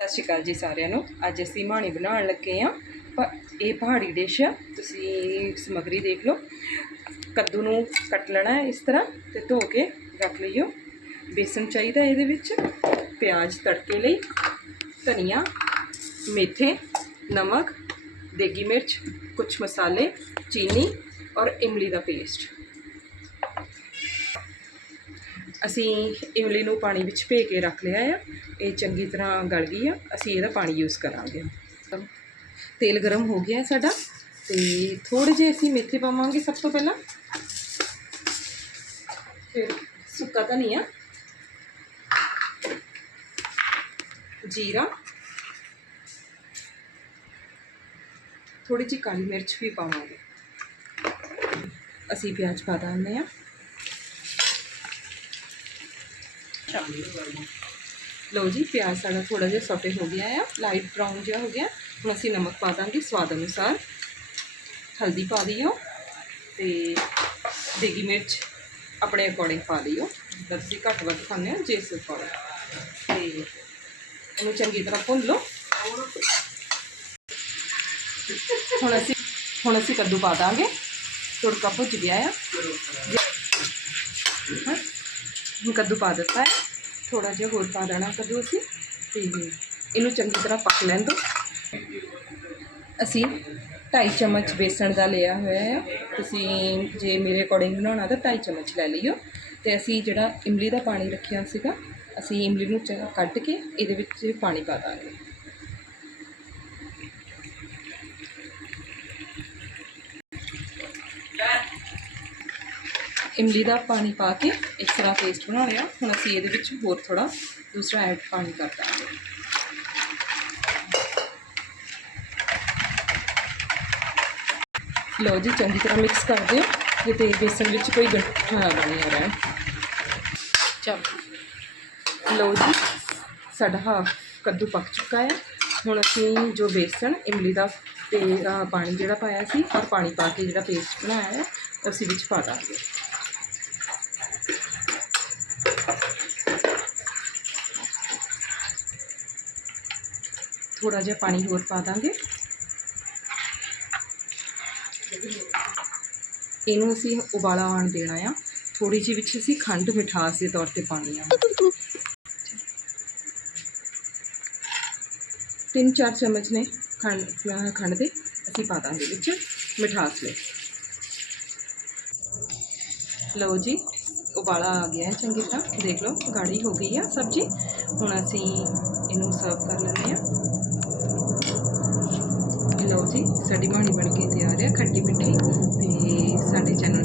ਸਤਿ ਸ਼੍ਰੀ ਅਕਾਲ ਜੀ ਸਾਰਿਆਂ ਨੂੰ। ਅੱਜ ਅਸੀਂ ਮਾਣੀ ਬਣਾਉਣ ਲੱਗੇ ਆ ਪਰ ਇਹ ਪਹਾੜੀ ਡਿਸ਼ ਆ। ਤੁਸੀਂ ਸਮੱਗਰੀ ਦੇਖ ਲਓ। ਕੱਦੂ ਨੂੰ ਕੱਟ ਲੈਣਾ ਹੈ ਇਸ ਤਰ੍ਹਾਂ ਤੇ ਧੋ ਕੇ ਰੱਖ ਲਈਓ। ਬੇਸਨ ਚਾਹੀਦਾ ਇਹਦੇ ਵਿੱਚ, ਪਿਆਜ਼ ਤੜਕੇ ਲਈ, ਧਨੀਆ, ਮੇਥੇ, ਨਮਕ, ਦੇਗੀ ਮਿਰਚ ਕੁਝ ਮਸਾਲੇ, ਚੀਨੀ ਔਰ ਇਮਲੀ ਦਾ ਪੇਸਟ। ਅਸੀਂ ਇਮਲੀ ਨੂੰ ਪਾਣੀ ਵਿੱਚ ਭੇ ਕੇ ਰੱਖ ਲਿਆ ਆ। ਇਹ ਚੰਗੀ ਤਰ੍ਹਾਂ ਗਲ ਗਈ ਆ। ਅਸੀਂ ਇਹਦਾ ਪਾਣੀ ਯੂਜ਼ ਕਰਾਂਗੇ। ਤੇਲ ਗਰਮ ਹੋ ਗਿਆ ਸਾਡਾ ਤੇ ਥੋੜੇ ਜਿਹੇ ਅਸੀਂ ਮੇਥੇ ਪਾਵਾਂਗੇ ਸਭ ਤੋਂ ਪਹਿਲਾਂ। ਫਿਰ ਸੁੱਕਾ ਧਨੀਆ, ਜੀਰਾ ਥੋੜੀ ਜਿਹੀ ਕਾਲੀ ਮਿਰਚ ਵੀ ਪਾਵਾਂਗੇ। ਅਸੀਂ ਪਿਆਜ਼ ਪਾ ਦਾਂਗੇ ਆ ਲਓ ਜੀ, ਪਿਆਜ਼ ਸਾਡਾ ਥੋੜਾ ਜਿਹਾ ਸੌਟੇ ਹੋ ਗਿਆ ਆ ਲਾਈਟ ਬ੍ਰਾਊਨ ਜਿਹਾ ਹੋ ਗਿਆ। ਹੁਣ ਅਸੀਂ ਨਮਕ ਪਾ ਦਾਂਗੇ ਸਵਾਦ ਅਨੁਸਾਰ। ਹਲਦੀ ਪਾ ਦਿਓ ਤੇ ਦੇਗੀ ਮਿਰਚ ਆਪਣੇ ਅਕੋਰਡਿੰਗ ਪਾ ਦਿਓ। ਜਿੱਦਾਂ ਤੁਸੀਂ ਘੱਟ ਵੱਧ ਖਾਂਦੇ ਹੋ ਜਿਸ ਅਕੋਰਡਿੰਗ ਤੇ ਇਹਨੂੰ ਚੰਗੀ ਤਰ੍ਹਾਂ ਭੁੰਨ ਲਓ। ਹੁਣ ਅਸੀਂ ਹੁਣ ਅਸੀਂ ਕੱਦੂ ਪਾ ਦਾਂਗੇ। ਤੁੜਕਾ ਭੁੱਜ ਗਿਆ ਆ। ਹਾਂ? ਹੁਣ ਕੱਦੂ ਪਾ ਦਿੱਤਾ ਹੈ। ਥੋੜਾ ਜਿਹਾ ਹੋਰ ਪਾ ਦੇਣਾ ਕੱਦੂ ਅਸੀਂ। ਤੇ ਇਹਨੂੰ ਚੰਗੀ ਤਰ੍ਹਾਂ ਪੱਕ ਲੈਣ ਦਿਓ। ਅਸੀਂ 2.5 ਚਮਚ ਬੇਸਣ ਦਾ ਲਿਆ ਹੋਇਆ ਹੈ ਤੁਸੀਂ ਜੇ ਮੇਰੇ ਅਕੋਰਡਿੰਗ ਬਣਾਉਣਾ ਤਾਂ 2.5 ਚਮਚ ਲੈ ਲਈਓ। ਤੇ ਅਸੀਂ ਜਿਹੜਾ ਇਮਲੀ ਦਾ ਪਾਣੀ ਰੱਖਿਆ ਸੀਗਾ, ਅਸੀਂ ਇਮਲੀ ਨੂੰ ਚ- ਕੱਢ ਕੇ ਇਹਦੇ ਵਿੱਚ ਪਾਣੀ ਪਾ ਦਾਂਗੇ। ਇਮਲੀ ਦਾ ਪਾਣੀ ਪਾ ਕੇ ਇਸ ਤਰ੍ਹਾਂ ਪੇਸਟ ਬਣਾ ਲਿਆ। ਹੁਣ ਅਸੀਂ ਇਹਦੇ ਵਿੱਚ ਹੋਰ ਥੋੜਾ ਦੂਸਰਾ ਐਡ ਪਾਣੀ ਕਰ ਦਾਂਗੇ। ਲਓ ਜੀ, ਚੰਗੀ ਤਰ੍ਹਾਂ ਮਿਕਸ ਕਰ ਦਿਓ ਜਿੱਤੇ ਬੇਸਨ ਵਿੱਚ ਕੋਈ ਗੱਠਾ ਨਾ ਬਣੇ ਰਹਿਣ। ਚਲੋ। ਲਓ ਜੀ, ਸਾਡਾ ਹਾਫ ਕੱਦੂ ਪੱਕ ਚੁੱਕਾ ਹੈ ਹੁਣ ਅਸੀਂ ਜੋ ਬੇਸਣ, ਇਮਲੀ ਦਾ ਤੇ ਪਾਣੀ ਜਿਹੜਾ ਪਾਇਆ ਸੀ, ਔਰ ਪਾਣੀ ਪਾ ਕੇ ਜਿਹੜਾ ਪੇਸਟ ਬਣਾਇਆ ਹੈ ਅਸੀਂ ਵਿੱਚ ਪਾ ਦਾਂਗੇ। ਥੋੜਾ ਜਿਹਾ ਪਾਣੀ ਹੋਰ ਪਾ ਦਾਂਗੇ। ਇਹਨੂੰ ਅਸੀਂ ਉਬਾਲਾ ਆਉਣ ਦੇਣਾ ਆ। ਥੋੜੀ ਜਿਹੀ ਵਿੱਚ ਅਸੀਂ ਖੰਡ ਮਿਠਾਸ ਦੇ ਤੌਰ ਤੇ ਪਾਣੀ ਆ। ਤਿੰਨ ਚਾਰ ਚਮਚ ਨੇ ਖੰਡ ਖੰਡ ਦੇ ਅਸੀਂ ਪਾ ਦਾਂਗੇ ਵਿੱਚ ਮਿਠਾਸ ਲਈ ਲਓ ਜੀ, ਉਬਾਲਾ ਆ ਗਿਆ ਹੈ ਚੰਗੀ ਤਰ੍ਹਾਂ। ਦੇਖ ਲਓ ਗਾੜੀ ਹੋ ਗਈ ਆ ਸਬਜ਼ੀ। ਹੁਣ ਅਸੀਂ ਇਹਨੂੰ ਸਰਵ ਕਰ ਲੈਂਦੇ ਆ ਜੀ ਸਾਡੀ ਕਹਾਣੀ ਬਣ ਕੇ ਤਿਆਰ ਹੈ ਖੱਟੀ ਮਿੱਠੀ ਤੇ ਸਾਡੇ ਚੈਨਲ